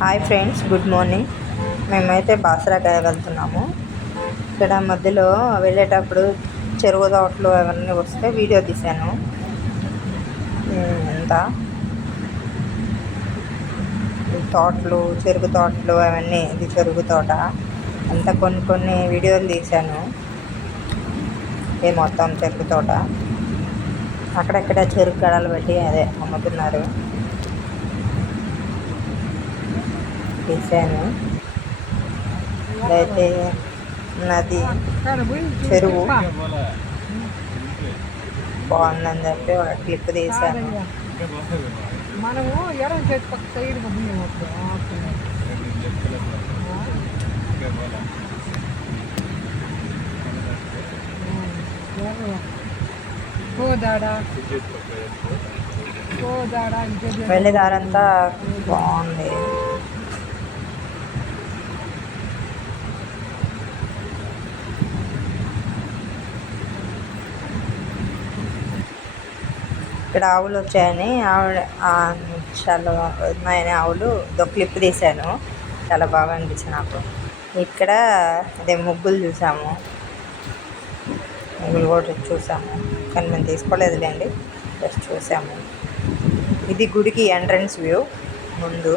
Hi friends, good morning. మేమైతే బాసరాకి వెళ్తున్నాము. ఇక్కడ మధ్యలో వెళ్ళేటప్పుడు చెరువు తోటలు అవన్నీ వస్తే వీడియో తీశాను. అంతా తోటలు, చెరుకు తోటలు అవన్నీ, ఇది చెరుకు తోట అంతా కొన్ని వీడియోలు తీశాను. ఇది మొత్తం చెరుకు తోట. అక్కడక్కడ చెరుకు గడలు పెట్టి అదే అమ్ముతున్నారు. తీసాను. ఇదైతే నది, చెరువు బాగుందని చెప్పి ఒక క్లిప్ తీసాను. మనము ఎడం చేతి పక్క సైడ్ వెళ్ళే దారంతా బాగుంది. ఇక్కడ ఆవులు వచ్చాయని చాలా ఉన్నాయని ఆవులు క్లిప్ తీశాను. చాలా బాగా అనిపించింది నాకు. ఇక్కడ అదే ముగ్గులు చూసాము, ముగ్గులు కూడా చూసాము, కానీ మేము తీసుకోలేదులేండి, జస్ట్ చూసాము. ఇది గుడికి ఎంట్రన్స్ వ్యూ. ముందు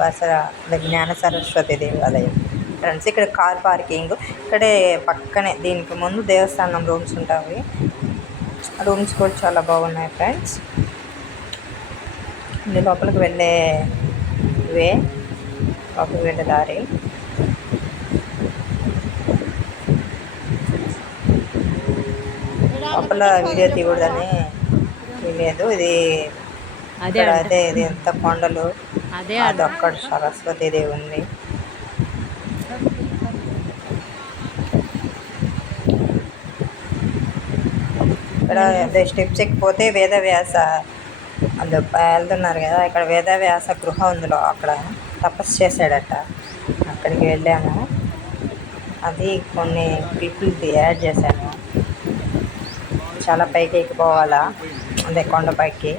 బాసరా జ్ఞాన సరస్వతి దేవాలయం ఎంట్రన్స్. ఇక్కడ కార్ పార్కింగ్ ఇక్కడే పక్కనే. దీనికి ముందు దేవస్థానం రూమ్స్ ఉంటాయి. రూమ్స్ కూడా చాలా బాగున్నాయి ఫ్రెండ్స్. ఇది లోపలికి వెళ్ళే లోపలికి వెళ్ళే దారి. లోపల వీడియో తీయకూడదని తెలియదు. ఇది అదే ఇది ఎంత కొండలు, అది ఒక్కడ సరస్వతి దేవి ఉంది. ఇక్కడ అదే స్టెప్స్ ఎక్కిపోతే వేదవ్యాస అందులో వెళ్తున్నారు కదా, ఇక్కడ వేదవ్యాస గృహ ఉందిలో అక్కడ తపస్సు చేశాడట. అక్కడికి వెళ్ళాము. అది కొన్ని క్లిప్లు యాడ్ చేశాను. చాలా పైకి ఎక్కిపోవాలా, అదే కొండపైకి.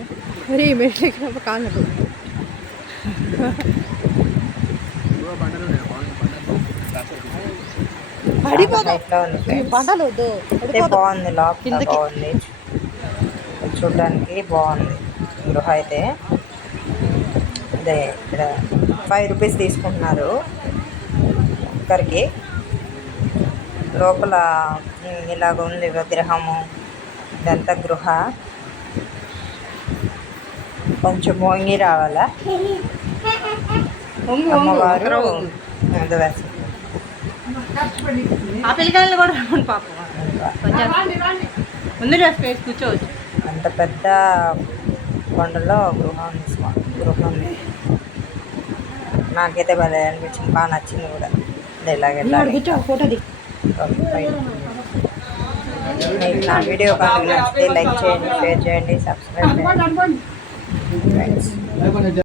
బాగుంది, లోపల బాగుంది, చూడడానికి బాగుంది గృహ అయితే. అదే ఇక్కడ 5 రూపీస్ తీసుకుంటున్నారు ఒక్కరికి. లోపల ఇలాగ ఉంది విగ్రహము, ఇదంతా గృహ. కొంచెం వంగి రావాలా. అమ్మవారు వేసి ఆ పిల్లకాయలు కూడా పాపం ముందు కూర్చోవచ్చు. అంత పెద్ద కొండలో గృహం ఉంది. నాకైతే భలే అనిపించింది, బాగా నచ్చింది కూడా. ఇలాగే ఫోటో మీకు నా వీడియో కానీ నచ్చితే లైక్ చేయండి, షేర్ చేయండి, సబ్స్క్రైబ్ చేయండి ఫ్రెండ్స్.